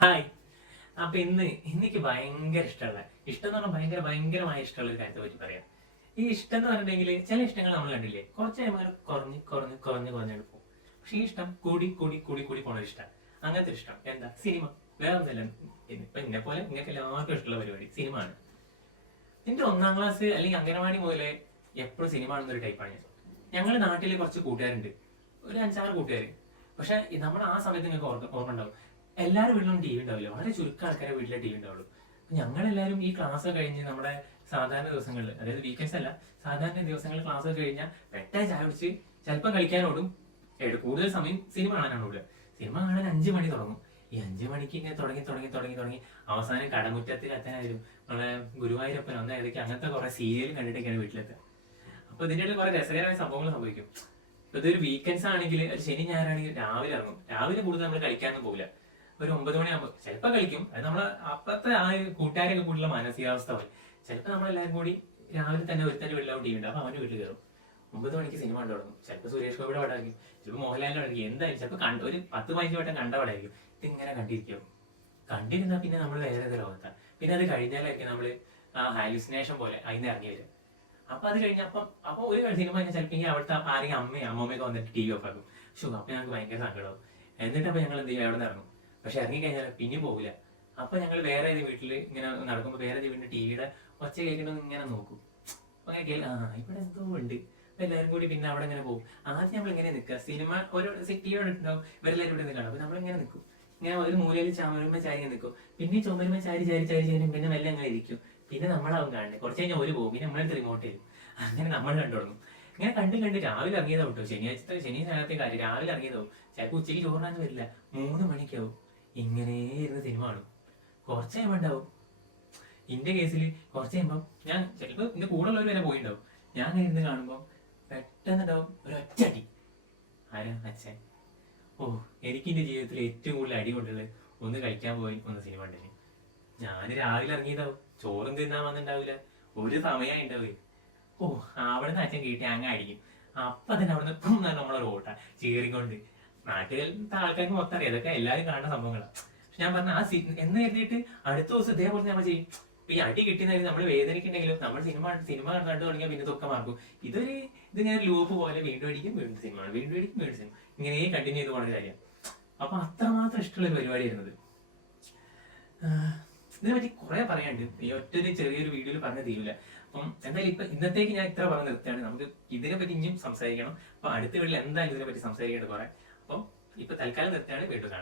Hi. അപ്പൊ ഇന്നെനിക്ക് ഭയങ്കര ഇഷ്ടമുള്ള ഇഷ്ടം എന്ന് പറഞ്ഞാൽ ഭയങ്കരമായ ഇഷ്ടമുള്ള ഒരു കാര്യത്തെ പറ്റി പറയാം. ഈ ഇഷ്ടം എന്ന് പറഞ്ഞിട്ടുണ്ടെങ്കിൽ ചില ഇഷ്ടങ്ങൾ നമ്മൾ കണ്ടില്ലേ, കുറച്ച് കഴിയുമ്പോൾ കുറഞ്ഞു പോകും. പക്ഷെ ഈ ഇഷ്ടം കൂടി പോണ ഒരു ഇഷ്ടം. അങ്ങനത്തെ ഒരു ഇഷ്ടം എന്താ? സിനിമ. വേറെ ഒന്നല്ല, ഇപ്പൊ എന്നെ പോലെ നിങ്ങൾക്ക് എല്ലാവർക്കും ഇഷ്ടമുള്ള പരിപാടി സിനിമ ആണ്. എന്റെ 1ാം ക്ലാസ് അല്ലെങ്കിൽ അംഗനവാടി മുതലേ എപ്പോഴും സിനിമ കാണുന്ന ഒരു ടൈപ്പാണ് ഞാൻ. ഞങ്ങളുടെ നാട്ടിൽ കുറച്ച് കൂട്ടുകാരുണ്ട്, ഒരു 5-6 കൂട്ടുകാർ. പക്ഷെ നമ്മൾ ആ സമയത്ത് നിങ്ങൾക്ക് ഓർമ്മ ഉണ്ടാവും, എല്ലാവരും വീട്ടിലും ടി വി ഉണ്ടാവില്ല, വളരെ ചുരുക്കം ആൾക്കാരെ വീട്ടിലെ ടി വി ഉണ്ടാവുള്ളൂ. ഞങ്ങളെല്ലാവരും ഈ ക്ലാസ് കഴിഞ്ഞ് നമ്മുടെ സാധാരണ ദിവസങ്ങളിൽ, അതായത് വീക്കെൻഡ്സ് അല്ല, സാധാരണ ദിവസങ്ങളിൽ ക്ലാസ് കഴിഞ്ഞാൽ പെട്ടെന്ന് ചായ കുടിച്ച് ചിലപ്പോൾ കളിക്കാനോടും, കൂടുതൽ സമയം സിനിമ കാണാനാണ് ഓടുക. സിനിമ കാണാൻ 5 മണി തുടങ്ങും. ഈ 5 മണിക്ക് ഇങ്ങനെ തുടങ്ങി അവസാനം കടമുറ്റത്തിൽ എത്താനായിരുന്നു. നമ്മളെ ഗുരുവായൂരപ്പനോ ഒന്ന് ഏതൊക്കെ അങ്ങനത്തെ കുറെ സീരിയലും കണ്ടിട്ടൊക്കെയാണ് വീട്ടിലെത്തുക. അപ്പൊ ഇതിൻ്റെ ഇടയിൽ കുറെ രസകരമായ സംഭവങ്ങൾ സംഭവിക്കും. ഇപ്പൊ ഇതൊരു വീക്കെൻഡ്സ് ആണെങ്കിൽ, ഒരു ശനി ഞായറാണെങ്കിൽ രാവിലെ ഇറങ്ങും. രാവിലെ കൂടുതൽ നമ്മൾ കളിക്കാനൊന്നും പോകില്ല. ഒരു 9 മണിയാകുമ്പോൾ ചിലപ്പോൾ കളിക്കും. അത് നമ്മളെ അപ്പത്തെ ആ കൂട്ടുകാരൊക്കെ കൂടുതലുള്ള മാനസികാവസ്ഥ പോലെ. ചിലപ്പോൾ നമ്മളെല്ലാവരും കൂടി രാവിലെ തന്നെ ഒരുത്തന്റെ വീട്ടിലാവും ടി വി ഉണ്ട്, അപ്പൊ അവന്റെ വീട്ടിൽ കയറും. 9 മണിക്ക് സിനിമ കണ്ടു തുടങ്ങും. ചിലപ്പോൾ സുരേഷ് ഗോപിയുടെ പടമായിരിക്കും, ചിലപ്പോൾ മോഹൻലാലിന്റെ പടമായിരിക്കും, എന്തായാലും ചിലപ്പോൾ ഒരു 10-15 വട്ടം കണ്ട പടമായിരിക്കും. ഇതിങ്ങനെ കണ്ടിരുന്നാൽ പിന്നെ നമ്മൾ വേറെ ഏത് ലോകത്താണ്. പിന്നെ അത് കഴിഞ്ഞാലായിരിക്കും നമ്മൾ ആ ഹാലുസിനേഷൻ പോലെ അതിന് ഇറങ്ങി വരും. അപ്പൊ അത് കഴിഞ്ഞ അപ്പൊ ഒരു സിനിമ കഴിഞ്ഞാൽ ചിലപ്പോൾ അവിടുത്തെ ആരെങ്കിലും അമ്മയൊക്കെ വന്നിട്ട് ടി വി ഓഫ് ആക്കും. അപ്പൊ ഞങ്ങൾക്ക് ഭയങ്കര സങ്കടമാവും. എന്നിട്ട് അപ്പൊ ഞങ്ങൾ എന്ത് ചെയ്യും, അവിടെ നിന്ന് ഇറങ്ങും. പക്ഷെ ഇറങ്ങിക്കഴിഞ്ഞാൽ പിന്നെയും പോകില്ല. അപ്പൊ ഞങ്ങൾ വേറെ ഏത് വീട്ടിൽ ഇങ്ങനെ നടക്കുമ്പോൾ വേറെ വീടിന്റെ ടിവിയുടെ ഒച്ച കേൾക്കണമെന്ന് ഇങ്ങനെ നോക്കും. അപ്പൊ അങ്ങനെ ഇവിടെ എന്തോ ഉണ്ട്. അപ്പൊ എല്ലാവരും കൂടി പിന്നെ അവിടെ ഇങ്ങനെ പോകും. ആദ്യം നമ്മൾ ഇങ്ങനെ നിൽക്കുക, സിനിമ ഒരു ടിവിയോടെ ഉണ്ടാവും, ഇവരെല്ലാവരും ഇവിടെ നിൽക്കണം. അപ്പൊ നമ്മളിങ്ങനെ നിൽക്കും, ഇങ്ങനെ ഒരു മൂലയിൽ ചുമരുമ്പോ ചാരി നിൽക്കും. പിന്നെ ചുമരുമ്പോ ചാരി പിന്നെ മെല്ലെ അങ്ങനെ ഇരിക്കും. പിന്നെ നമ്മളാവും കാണുന്നത്. കുറച്ച് കഴിഞ്ഞാൽ ഒരു പോകും, പിന്നെ നമ്മളെടുത്ത് റിമോട്ട് ചെയ്യും. അങ്ങനെ നമ്മൾ കണ്ടു തുടങ്ങും. ഇങ്ങനെ കണ്ട് രാവിലെ ഇറങ്ങിയതാവും കേട്ടോ. ശനി ഞായറത്തെ കാര്യം രാവിലെ ഇറങ്ങിയതാവും. ചിലപ്പോൾ ഉച്ചയ്ക്ക് ചോറിനാന്ന് വരില്ല, 3 മണിക്കാവും. ഇങ്ങനെ ഇരുന്ന് സിനിമ കാണും. കുറച്ച് കഴിയുമ്പോൾ ഉണ്ടാവും, എന്റെ കേസിൽ കുറച്ച് കഴിയുമ്പോൾ ഞാൻ ചിലപ്പോൾ എന്റെ കൂടെ ഉള്ളവർ വരെ പോയിണ്ടാവും. ഞാൻ അങ്ങനെ ഇരുന്ന് കാണുമ്പോൾ പെട്ടെന്നുണ്ടാവും ഒരൊറ്റടി. ആരാ? അച്ഛൻ. എനിക്ക് എന്റെ ജീവിതത്തിൽ ഏറ്റവും കൂടുതൽ അടി കൊണ്ടുള്ളത് ഒന്ന് കഴിക്കാൻ പോയി, ഒന്ന് സിനിമ കണ്ടിന്. ഞാൻ രാവിലെ ഇറങ്ങിയതാവും, ചോറും തിന്നാൻ വന്നിട്ടുണ്ടാവില്ല, ഒരു സമയമായി ഉണ്ടാവുക. അവിടെ നിന്ന് അച്ഛൻ കേട്ടി അങ്ങ് അടിക്കും. അപ്പൊ തന്നെ അവിടെ നിന്ന് നമ്മളൊരു ഓട്ട ചീറിക്കൊണ്ട്. നാട്ടിലത്തെ ആൾക്കാർക്ക് മൊത്തം അറിയാം, ഇതൊക്കെ എല്ലാവരും കാണുന്ന സംഭവങ്ങളാണ്. പക്ഷെ ഞാൻ പറഞ്ഞ എന്ന് കരുതിയിട്ട് അടുത്ത ദിവസം ഇതേപോലെ നമ്മൾ ചെയ്യും. ഈ അടി കിട്ടുന്നതിന് നമ്മൾ വേദനിക്കുന്നുണ്ടെങ്കിലും നമ്മൾ സിനിമ കണ്ടു തുടങ്ങിയാൽ പിന്നെ ഇതൊക്കെ മാർക്കും. ഇതിങ്ങനെ ലൂപ്പ് പോലെ വീണ്ടും അടിക്കും, വീണ്ടും സിനിമ, വീണ്ടും അടിക്കും, വീണ്ടും സിനിമ, ഇങ്ങനെ കണ്ടിന്യൂ ചെയ്ത് പോകുന്ന കാര്യം. അപ്പൊ അത്രമാത്രം ഇഷ്ടമുള്ള ഒരു പരിപാടിയായിരുന്നത്. ഇതിനെപ്പറ്റി കുറെ പറയാനുണ്ട്, ഈ ഒറ്റൊരു ചെറിയൊരു വീഡിയോയിൽ പറഞ്ഞ് തീരില്ല. അപ്പം എന്തായാലും ഇപ്പൊ ഇന്നത്തേക്ക് ഞാൻ ഇത്ര പറഞ്ഞ് നിർത്തുകയാണ്. നമുക്ക് ഇതിനെപ്പറ്റി ഇനിയും സംസാരിക്കണം. അപ്പൊ അടുത്ത വീട്ടിൽ എന്തായാലും ഇതിനെപ്പറ്റി സംസാരിക്കേണ്ടത് കുറെ. അപ്പം ഇപ്പൊ തൽക്കാലം നിർത്തുകയാണ്, വീണ്ടും കാണാം.